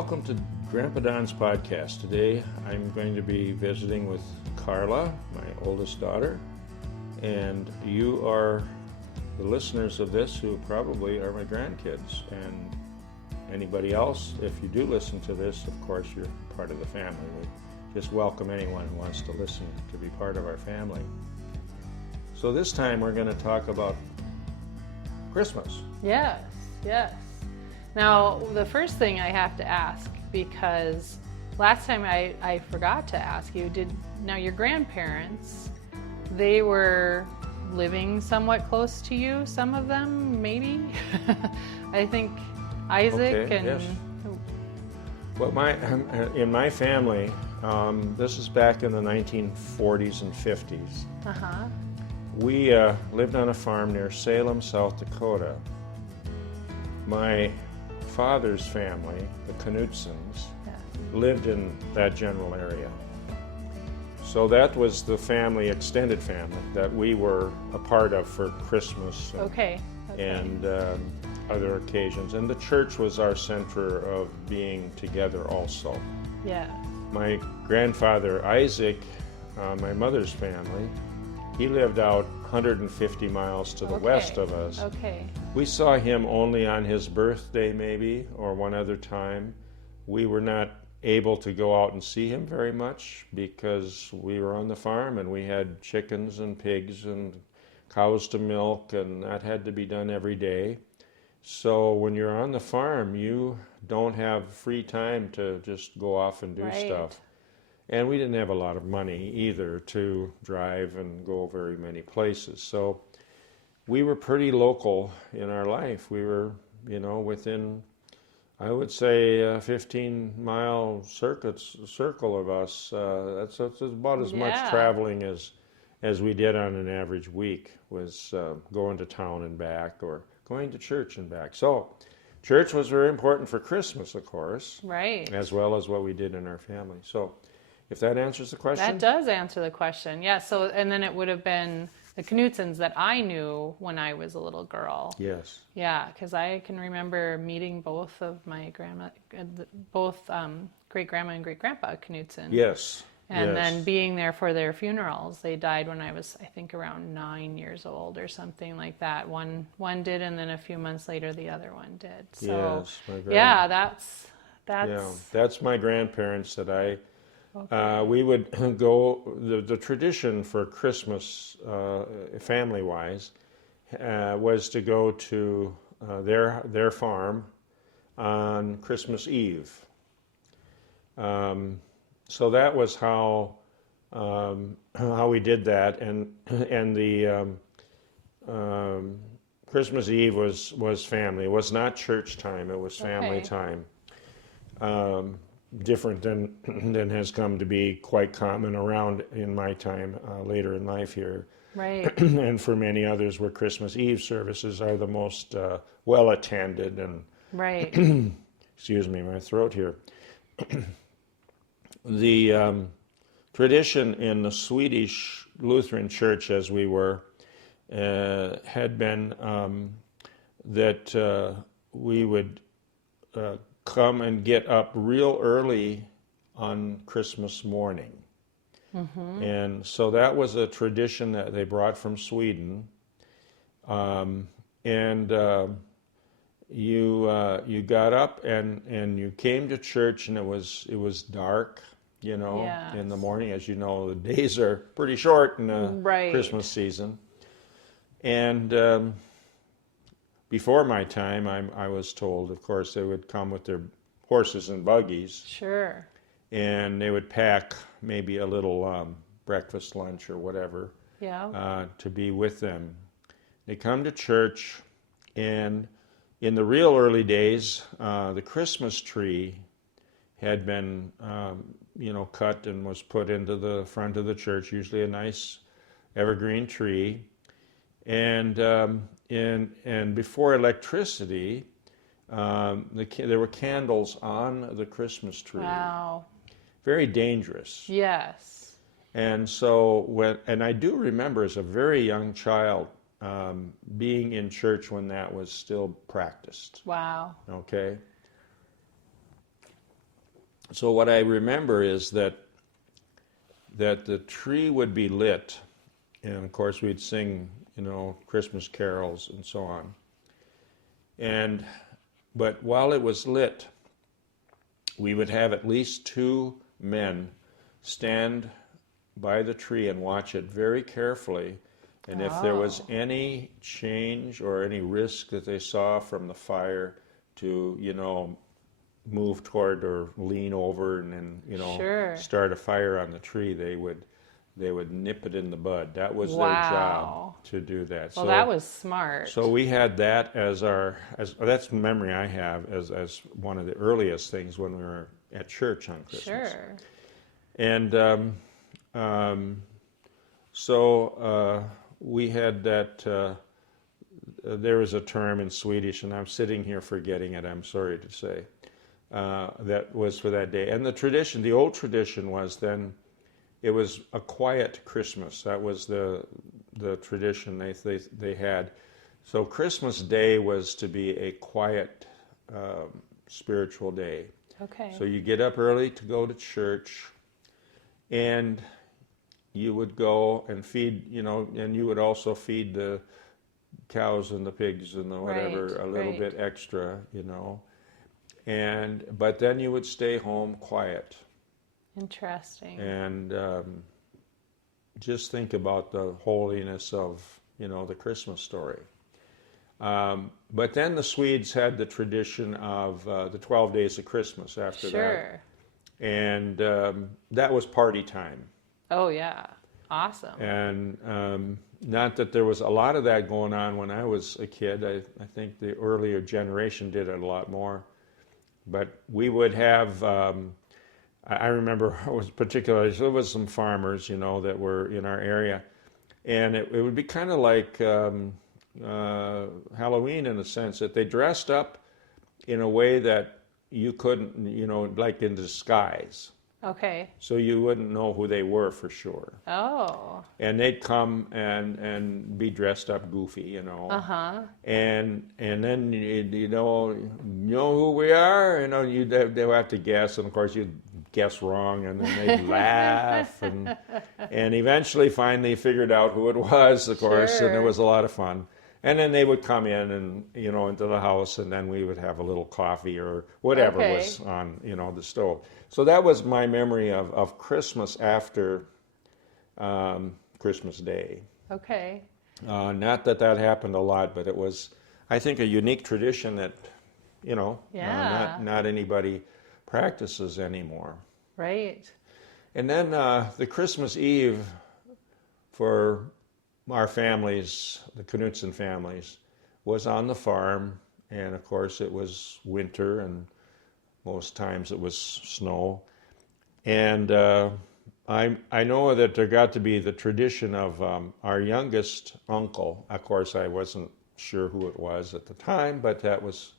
Welcome to Grandpa Don's podcast. Today I'm going to be visiting with Karla, my oldest daughter, and you are the listeners of this who probably are my grandkids. And anybody else, if you do listen to this, of course you're part of the family. We just welcome anyone who wants to listen to be part of our family. So this time we're going to talk about Christmas. Yes. Now, the first thing I have to ask, because last time I forgot to ask you, now your grandparents, they were living somewhat close to you, some of them, maybe? I think Isaac and... Yes. Well, in my family, this is back in the 1940s and 50s. Uh-huh. We lived on a farm near Salem, South Dakota. My father's family, the Knutsons, lived in that general area. So that was the family, extended family, that we were a part of for Christmas and other occasions. And the church was our center of being together also. Yeah. My grandfather, Isaac, my mother's family, he lived out 150 miles to the west of us. Okay. We saw him only on his birthday, maybe, or one other time. We were not able to go out and see him very much because we were on the farm and we had chickens and pigs and cows to milk, and that had to be done every day. So when you're on the farm, you don't have free time to just go off and do stuff. And we didn't have a lot of money either to drive and go very many places. So we were pretty local in our life. We were, within, I would say, a 15-mile circle of us. That's about as much traveling as we did on an average week, was going to town and back or going to church and back. So church was very important for Christmas, of course. Right. As well as what we did in our family. So if that answers the question? That does answer the question, yeah. So, and then it would have been the Knutsons that I knew when I was a little girl. Yes. Yeah, because I can remember meeting both of my great-grandma and great-grandpa Knutson. Yes. And then being there for their funerals. They died when I was, I think, around 9 years old or something like that. One did, and then a few months later the other one did. So, yes, that's my grandparents that I... Okay. We would go, the tradition for Christmas, family-wise, was to go to their farm on Christmas Eve. So that was how we did that, and the Christmas Eve was family. It was not church time, it was family time. Different than has come to be quite common around in my time later in life here. Right. And for many others where Christmas Eve services are the most well attended and right. Excuse me, my throat here. The tradition in the Swedish Lutheran Church, as we were, had been that we would come and get up real early on Christmas morning. Mm-hmm. And so that was a tradition that they brought from Sweden. You got up and you came to church, and it was dark, in the morning. As you know, the days are pretty short in the Christmas season. And before my time, I was told, of course, they would come with their horses and buggies. Sure. And they would pack maybe a little breakfast, lunch, or whatever to be with them. They come to church, and in the real early days, the Christmas tree had been, cut and was put into the front of the church, usually a nice evergreen tree. And before electricity, there were candles on the Christmas tree. Wow. Very dangerous. Yes. And so and I do remember as a very young child being in church when that was still practiced. Wow. Okay. So what I remember is that the tree would be lit, and of course we'd sing, Christmas carols and so on. And but while it was lit, we would have at least two men stand by the tree and watch it very carefully. And if there was Oh, any change or any risk that they saw from the fire to, move toward or lean over and then, sure. start a fire on the tree, they would nip it in the bud. That was their job Wow. to do that. Well, that was smart. So we had that as that's the memory I have as one of the earliest things when we were at church on Christmas. Sure. And so we had that. There was a term in Swedish, and I'm sitting here forgetting it. I'm sorry to say. That was for that day. And the old tradition was then. It was a quiet Christmas. That was the tradition they had. So Christmas Day was to be a quiet spiritual day. Okay. So you get up early to go to church, and you would go and feed, and you would also feed the cows and the pigs and the whatever Right, a little right. bit extra, but then you would stay home quiet. Interesting. And just think about the holiness of, the Christmas story. But then the Swedes had the tradition of the 12 days of Christmas after that. Sure. And that was party time. Oh, yeah. Awesome. And not that there was a lot of that going on when I was a kid. I think the earlier generation did it a lot more. But we would have... I remember it was particularly, there was some farmers, that were in our area, and it would be kind of like Halloween in a sense that they dressed up in a way that you couldn't, like in disguise. Okay. So you wouldn't know who they were for sure. Oh. And they'd come and be dressed up goofy, Uh-huh. And then you know who we are, they would have to guess, and of course you'd guess wrong, and then they'd laugh, and eventually finally figured out who it was, of course, and it Sure. was a lot of fun. And then they would come in and into the house, and then we would have a little coffee or whatever Okay. was on the stove. So that was my memory of Christmas after Christmas Day. Okay. Not that happened a lot, but it was, I think, a unique tradition that Yeah. not anybody practices anymore. Right. And then the Christmas Eve for our families, the Knutson families, was on the farm, and of course it was winter, and most times it was snow. And I know that there got to be the tradition of our youngest uncle. Of course, I wasn't sure who it was at the time, but that was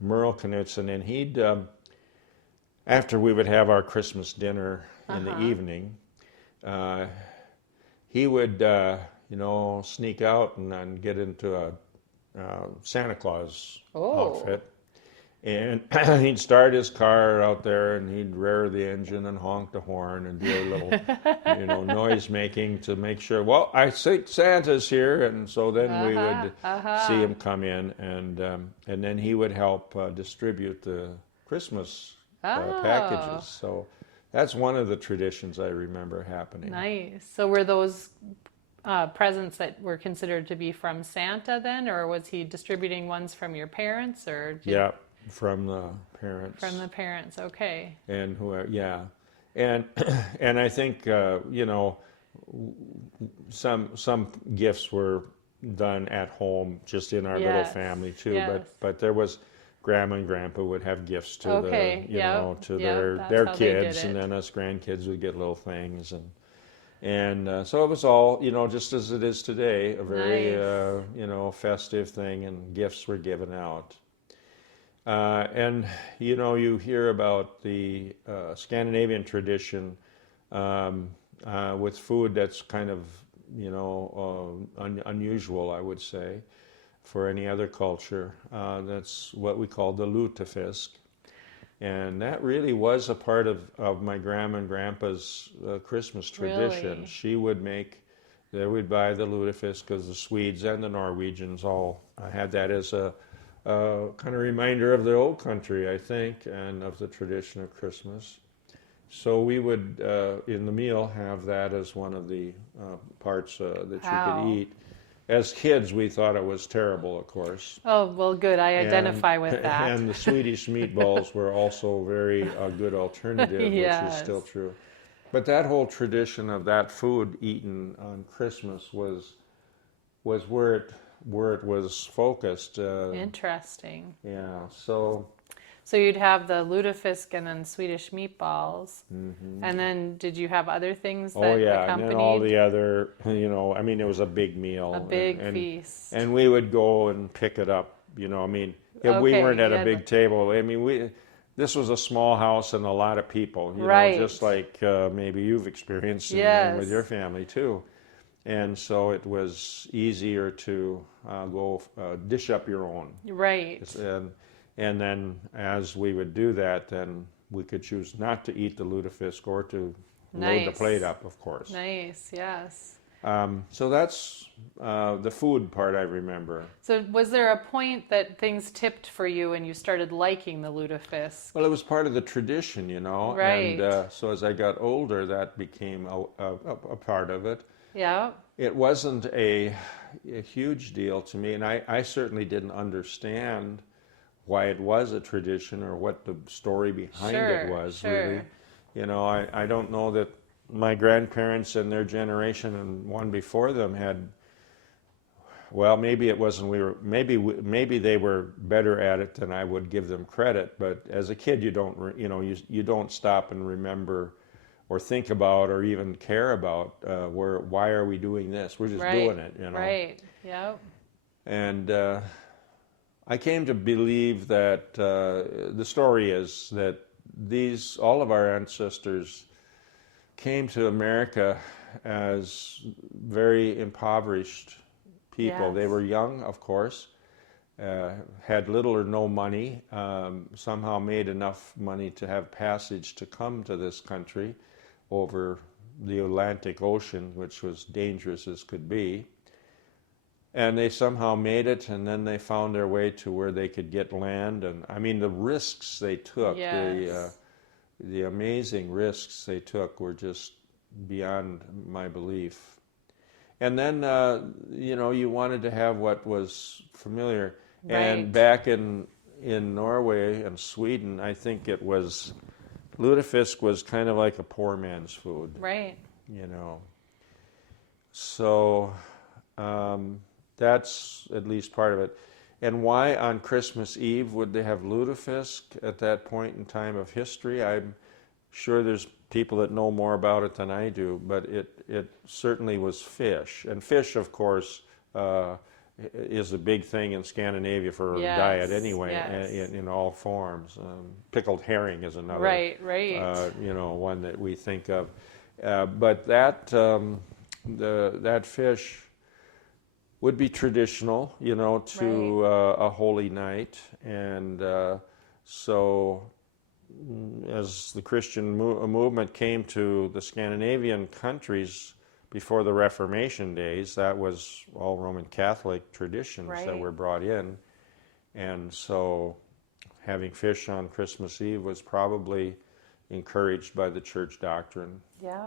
Merle Knutson, and he'd after we would have our Christmas dinner in the evening, he would sneak out and get into a Santa Claus outfit. And he'd start his car out there, and he'd rear the engine and honk the horn and do a little, noise making to make sure. Well, I think Santa's here, and so then we would see him come in, and then he would help distribute the Christmas packages. So that's one of the traditions I remember happening. Nice. So were those presents that were considered to be from Santa then, or was he distributing ones from your parents, or? Yeah. From the parents. From the parents, okay. And whoever, yeah, and I think some gifts were done at home, just in our little Yes, family too. yes. But there was Grandma and Grandpa would have gifts to Okay, to that's their how they did kids, and it. then us grandkids would get little things, and so it was all just as it is today, a very Nice. festive thing, and gifts were given out. And you hear about the Scandinavian tradition with food that's kind of unusual, I would say, for any other culture. That's what we call the lutefisk. And that really was a part of my grandma and grandpa's Christmas tradition. Really? She would make, they would buy the lutefisk because the Swedes and the Norwegians all had that as a kind of reminder of the old country, I think, and of the tradition of Christmas. So we would, in the meal, have that as one of the parts that you could Wow. eat. As kids, we thought it was terrible, of course. Oh, well, good. I identify with that. And the Swedish meatballs were also very good alternative, which is Yes. still true. But that whole tradition of that food eaten on Christmas was where it was focused. Interesting. Yeah. So So you'd have the lutefisk and then Swedish meatballs. And then did you have other things that oh yeah, and accompanied? then all the other, I mean, it was a big meal. A big and, feast. And we would go and pick it up. I mean, we Okay, weren't at yeah, a big table. I mean, this was a small house and a lot of people. Right. Just like maybe you've experienced Yes. with your family too. And so it was easier to go dish up your own. Right. And then as we would do that, then we could choose not to eat the lutefisk or to load the Nice. plate up, of course. Nice, yes. So that's the food part I remember. So was there a point that things tipped for you and you started liking the lutefisk? Well, it was part of the tradition, Right. And so as I got older, that became a part of it. Yeah. It wasn't a huge deal to me, and I certainly didn't understand why it was a tradition or what the story behind it was, Sure. really. I don't know that my grandparents and their generation and one before them had, well, maybe it wasn't, maybe they were better at it than I would give them credit, but as a kid you don't, you don't stop and remember or think about or even care about why are we doing this? We're just doing it, Right, yep. And I came to believe that the story is that all of our ancestors came to America as very impoverished people. Yes. They were young, of course, had little or no money, somehow made enough money to have passage to come to this country over the Atlantic Ocean, which was dangerous as could be. And they somehow made it, and then they found their way to where they could get land. And I mean, the risks they took, Yes. the amazing risks they took were just beyond my belief. And then, you wanted to have what was familiar. Right. And back in Norway and Sweden, I think it was, lutefisk was kind of like a poor man's food. Right. So that's at least part of it. And why on Christmas Eve would they have lutefisk at that point in time of history? I'm sure there's people that know more about it than I do, but it certainly was fish. And fish, of course, is a big thing in Scandinavia for Yes, diet anyway, yes. in all forms. Pickled herring is another, Right. one that we think of. But that that fish would be traditional, to a holy night, and so as the Christian movement came to the Scandinavian countries before the Reformation days, that was all Roman Catholic traditions that Right. were brought in, and so having fish on Christmas Eve was probably encouraged by the church doctrine Yeah.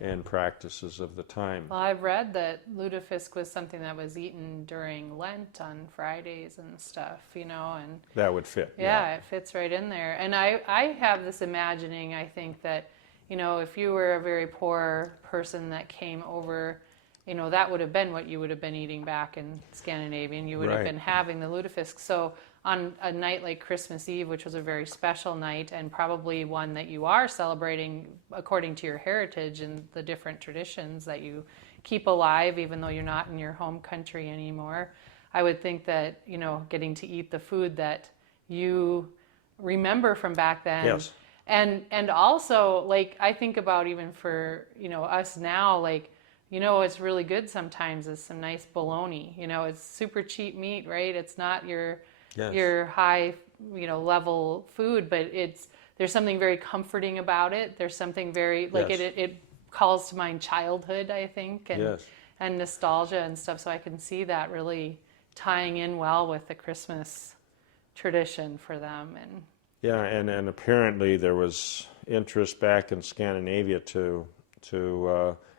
and practices of the time. Well, I've read that lutefisk was something that was eaten during Lent on Fridays and stuff, and That would fit. yeah, it fits right in there. And I have this imagining, I think, that, if you were a very poor person that came over, that would have been what you would have been eating back in Scandinavia, and you would have Right. been having the lutefisk. So on a night like Christmas Eve, which was a very special night and probably one that you are celebrating according to your heritage and the different traditions that you keep alive, even though you're not in your home country anymore, I would think that, getting to eat the food that you remember from back then. Yes. And also, like, I think about even for, us now, like, what's really good sometimes is some nice bologna. It's super cheap meat, right? It's not your Yes. your high level food, but there's something very comforting about it. There's something very like Yes. it calls to mind childhood, I think, Yes. and nostalgia and stuff. So I can see that really tying in well with the Christmas tradition for them. And Yeah, and apparently there was interest back in Scandinavia to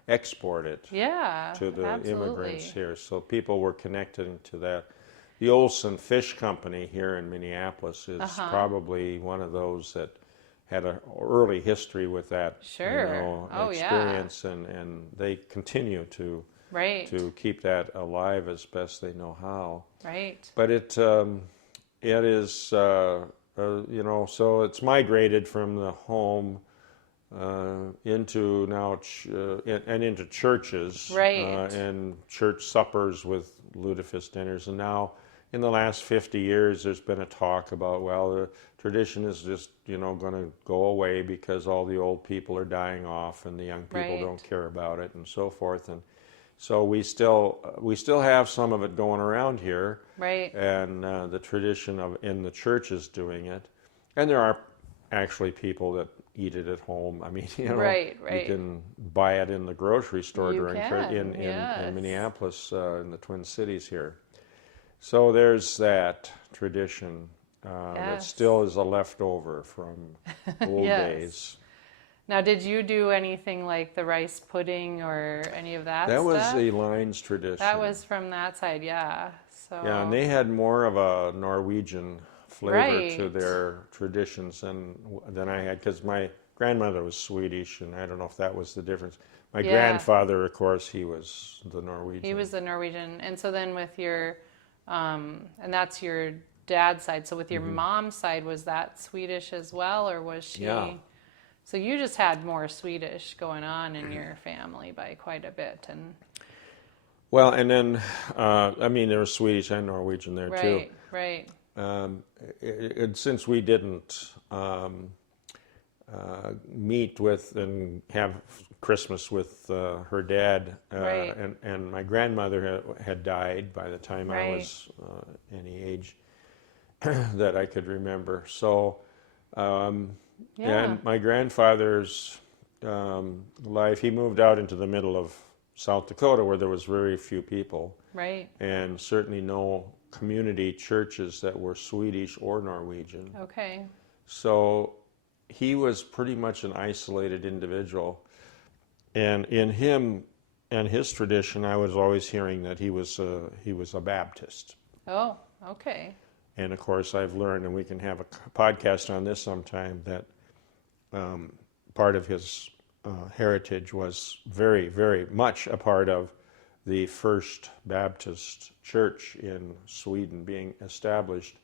export it yeah, to the immigrants absolutely. here. So people were connecting to that. The Olson Fish Company here in Minneapolis is probably one of those that had an early history with that, Sure. Oh yeah. experience, and they continue Right. to keep that alive as best they know how. Right. But it is so it's migrated from the home into now and into churches Right. and church suppers with lutefisk dinners. And now in the last 50 years there's been a talk about, well, the tradition is just going to go away because all the old people are dying off and the young people Right. don't care about it and so forth. And so we still have some of it going around here, Right. and the tradition of in the churches doing it, and there are actually people that eat it at home. I mean, Right. you Right. can buy it in the grocery store You during can, in yes. Minneapolis, in the Twin Cities here. So there's that tradition that Yes. still is a leftover from old Yes. days. Now, did you do anything like the rice pudding or any of that That was stuff? Elaine's tradition. That was from that side, yeah. So Yeah, and they had more of a Norwegian flavor to Right. their traditions than I had, because my grandmother was Swedish, and I don't know if that was the difference. My Yeah. grandfather, of course, he was the Norwegian. he was the Norwegian, and so then with your, and that's your dad's side. So with your mom's side, was that Swedish as well, or was she? Yeah. So you just had more Swedish going on in your family by quite a bit, and Well, and then, I mean, there was Swedish and Norwegian there too. right, right, Since we didn't meet with and have Christmas with her dad, Right. and my grandmother had died by the time I Right. was any age that I could remember. So, yeah, and my grandfather's life, he moved out into the middle of South Dakota where there was very few people, right, and certainly no community churches that were Swedish or Norwegian. okay, So he was pretty much an isolated individual. And in him and his tradition, I was always hearing that he was a Baptist. oh, okay, And of course, I've learned, and we can have a podcast on this sometime, that part of his heritage was very, very much a part of the first Baptist church in Sweden being established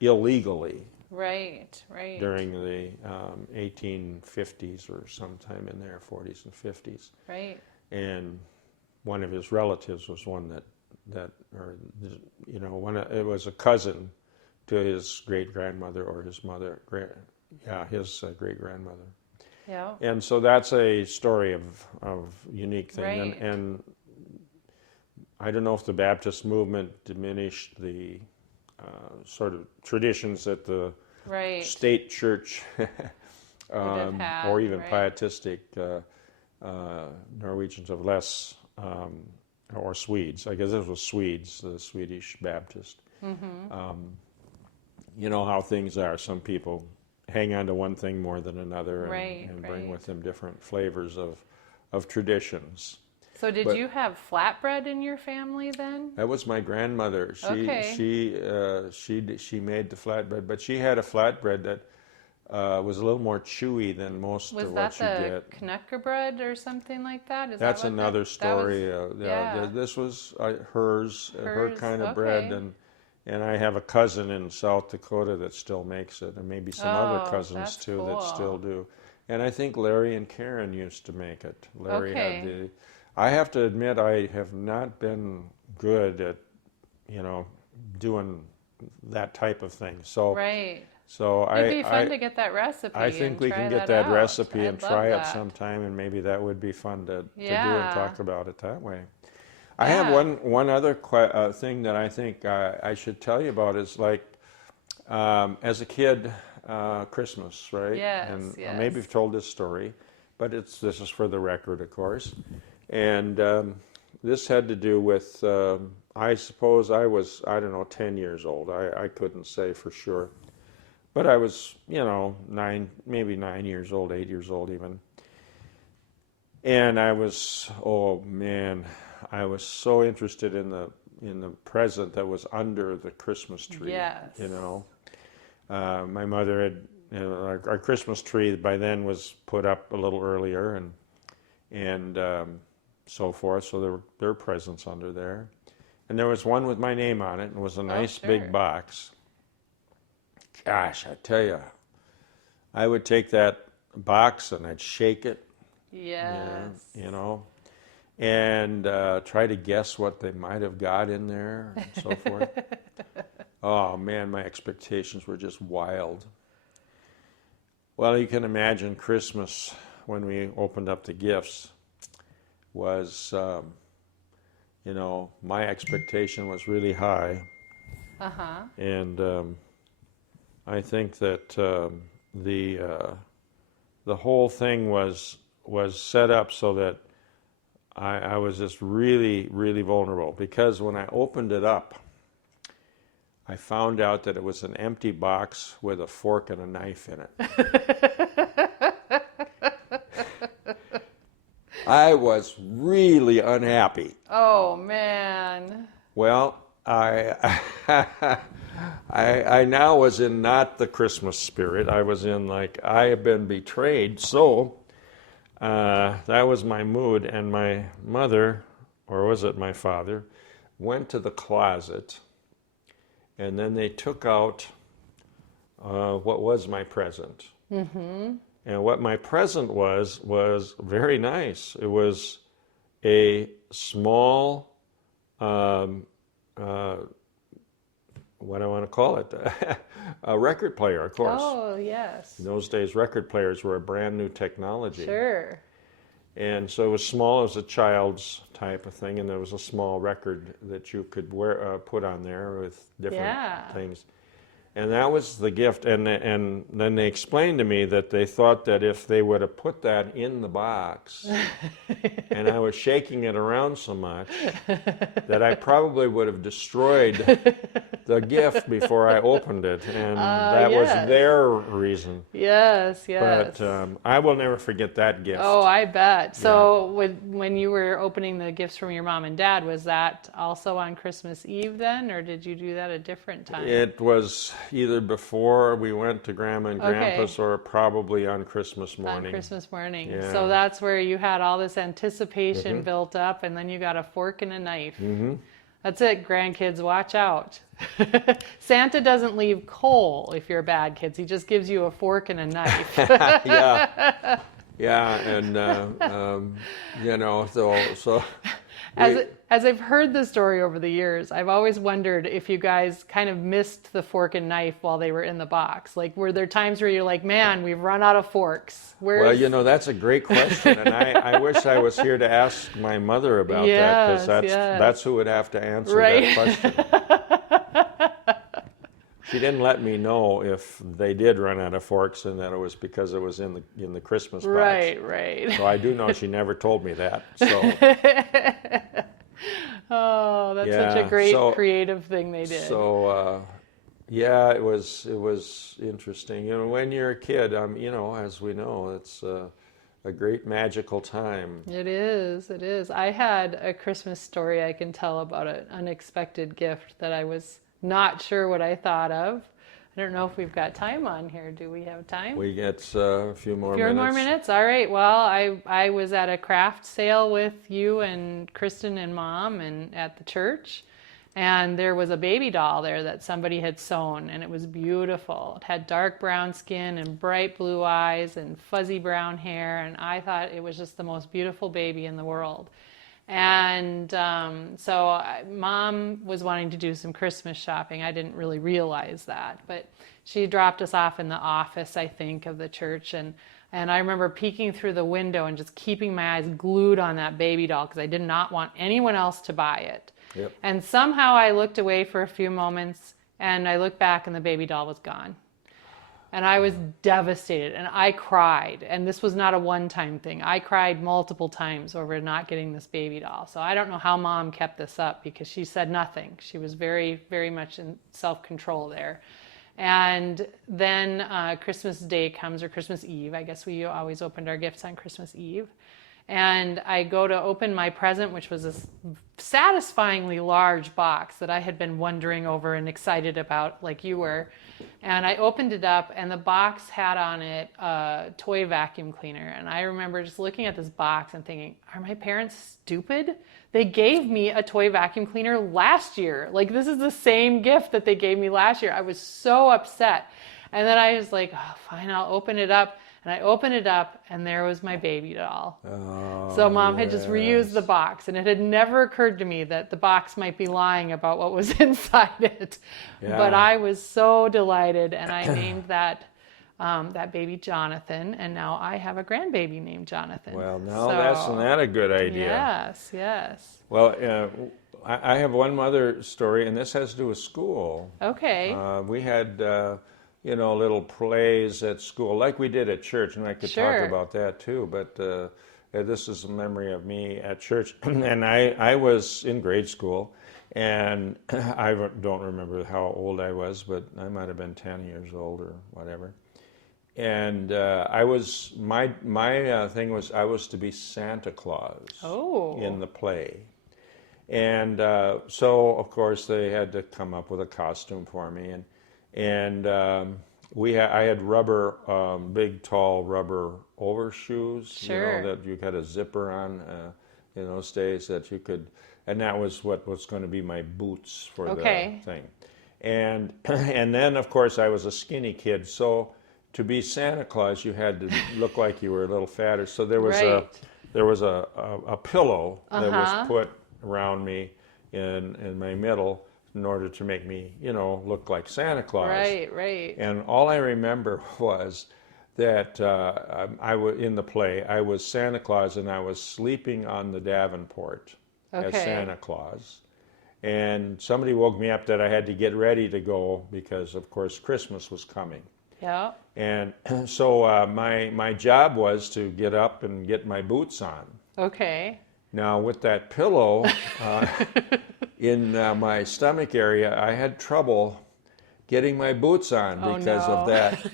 illegally right, right, during the 1850s or sometime in there, 40s and 50s. right, And one of his relatives was one it was a cousin to his great grandmother or his mother, his great grandmother. yeah, And so that's a story of unique thing. Right. And I don't know if the Baptist movement diminished the sort of traditions that the right, state church have had, or even right. pietistic Norwegians of less, or Swedes. I guess this was Swedes, the Swedish Baptist. You know how things are. Some people hang on to one thing more than another, Right, and bring right. with them different flavors of traditions. So did But- you have flatbread in your family then? That was my grandmother. Okay. She made the flatbread, but she had a flatbread that was a little more chewy than most Was of that what you the get. Knucker bread or something like that? Is That's that what another that story. was? Yeah, this was her Hers, kind of bread, okay. and I have a cousin in South Dakota that still makes it, and maybe some other Oh, cousins that's too cool. that still do. And I think Larry and Karen used to make it. Larry Okay. had the. I have to admit, I have not been good at, doing that type of thing. So, Right. so It'd be fun I to get that recipe. I think and we try can get that that out. recipe I'd and love try it that. sometime, and maybe that would be fun to do Yeah. and talk about it that way. I have Yeah. one other thing that I think I should tell you about is, like, As a kid, Christmas, right? Yes, And yes. maybe I've told this story, but this is for the record, of course. And this had to do with, I suppose I was, I don't know, 10 years old. I couldn't say for sure. But I was, maybe 9 years old, 8 years old even. And I was, oh man, I was so interested in the present that was under the Christmas tree. Yes. My mother had, our Christmas tree by then was put up a little earlier, and so forth. So there were presents under there, and there was one with my name on it, and it was a nice sure. big box. Gosh, I tell you, I would take that box and I'd shake it. Yes. And try to guess what they might have got in there and so forth. Oh man, my expectations were just wild. Well, you can imagine Christmas when we opened up the gifts was, my expectation was really high. Uh-huh. And I think that the whole thing was set up so that I was just really, really vulnerable, because when I opened it up, I found out that it was an empty box with a fork and a knife in it. I was really unhappy. Oh, man. Well, I now was in not the Christmas spirit. I was in I have been betrayed, so that was my mood. And my mother, or was it my father, went to the closet, and then they took out what was my present. Mm-hmm. And what my present was very nice. It was a small, what do I want to call it? A record player, of course. Oh, yes. In those days, record players were a brand new technology. Sure. And so it was small as a child's type of thing, and there was a small record that you could put on there with different things. And that was the gift. And then they explained to me that they thought that if they would have put that in the box, and I was shaking it around so much, that I probably would have destroyed the gift before I opened it. And that was their reason. Yes, yes. But I will never forget that gift. Oh, I bet. So when you were opening the gifts from your mom and dad, was that also on Christmas Eve then, or did you do that a different time? It was either before we went to Grandma and Grandpa's, or probably on Christmas morning. On Christmas morning. Yeah. So that's where you had all this anticipation built up, and then you got a fork and a knife. Mm-hmm. That's it, grandkids, watch out. Santa doesn't leave coal if you're bad kids. He just gives you a fork and a knife. Yeah, and so. As I've heard the story over the years, I've always wondered if you guys kind of missed the fork and knife while they were in the box. Like, were there times where you're like, man, we've run out of forks? Well, that's a great question, and I wish I was here to ask my mother about that, because that's who would have to answer that question. She didn't let me know if they did run out of forks and that it was because it was in the Christmas box. Right. So I do know she never told me that. So. Oh, that's such a great creative thing they did. So, it was interesting. When you're a kid, as we know, it's a great magical time. It is. I had a Christmas story I can tell about an unexpected gift that I was not sure what I thought of. I don't know if we've got time on here. Do we have time? We get a few more minutes. A few more minutes? All right. Well, I was at a craft sale with you and Kristen and Mom and at the church. And there was a baby doll there that somebody had sewn, and it was beautiful. It had dark brown skin and bright blue eyes and fuzzy brown hair, and I thought it was just the most beautiful baby in the world. And so Mom was wanting to do some Christmas shopping. I didn't really realize that, but she dropped us off in the office, I think, of the church. And I remember peeking through the window and just keeping my eyes glued on that baby doll because I did not want anyone else to buy it. Yep. And somehow I looked away for a few moments, And I looked back and the baby doll was gone. And I was devastated and I cried. And this was not a one-time thing. I cried multiple times over not getting this baby doll. So I don't know how Mom kept this up because she said nothing. She was very, very much in self-control there. And then Christmas Day comes, or Christmas Eve. I guess we always opened our gifts on Christmas Eve. And I go to open my present, which was a satisfyingly large box that I had been wondering over and excited about, like you were. And I opened it up, and the box had on it a toy vacuum cleaner. And I remember just looking at this box and thinking, are my parents stupid? They gave me a toy vacuum cleaner last year. Like, this is the same gift that they gave me last year. I was so upset. And then I was like, oh, fine, I'll open it up. And I opened it up, and there was my baby doll. Oh, so Mom had yes. just reused the box, and it had never occurred to me that the box might be lying about what was inside it. Yeah. But I was so delighted, and I named that baby Jonathan, and now I have a grandbaby named Jonathan. Well, now isn't that a good idea? Yes, yes. Well, I have one other story, and this has to do with school. Okay. We had, little plays at school, like we did at church, and I could Sure. talk about that too. But this is a memory of me at church, and I was in grade school, and I don't remember how old I was, but I might have been 10 years old or whatever. And my thing was I was to be Santa Claus in the play. And so, of course, they had to come up with a costume for me, and I had rubber, big, tall rubber overshoes. Sure. That you had a zipper on in those days that you could, and that was what was going to be my boots for the thing. And then, of course, I was a skinny kid, so to be Santa Claus, you had to look like you were a little fatter. So there was a pillow that was put around me in my middle in order to make me, look like Santa Claus. Right. And all I remember was that in the play, I was Santa Claus, and I was sleeping on the Davenport as Santa Claus. And somebody woke me up that I had to get ready to go because, of course, Christmas was coming. Yeah. And so my job was to get up and get my boots on. Okay. Now, with that pillow in my stomach area, I had trouble getting my boots on because of that.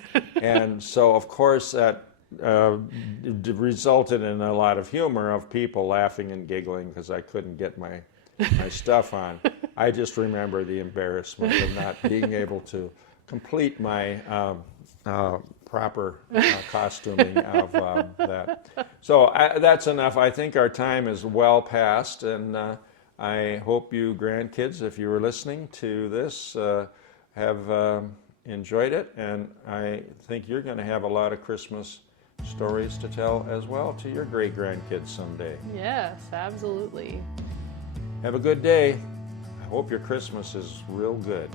And so, of course, that resulted in a lot of humor of people laughing and giggling because I couldn't get my stuff on. I just remember the embarrassment of not being able to complete my proper costuming of that. So that's enough. I think our time is well past, and I hope you grandkids, if you were listening to this, have enjoyed it, and I think you're going to have a lot of Christmas stories to tell as well to your great-grandkids someday. Yes, absolutely. Have a good day. I hope your Christmas is real good.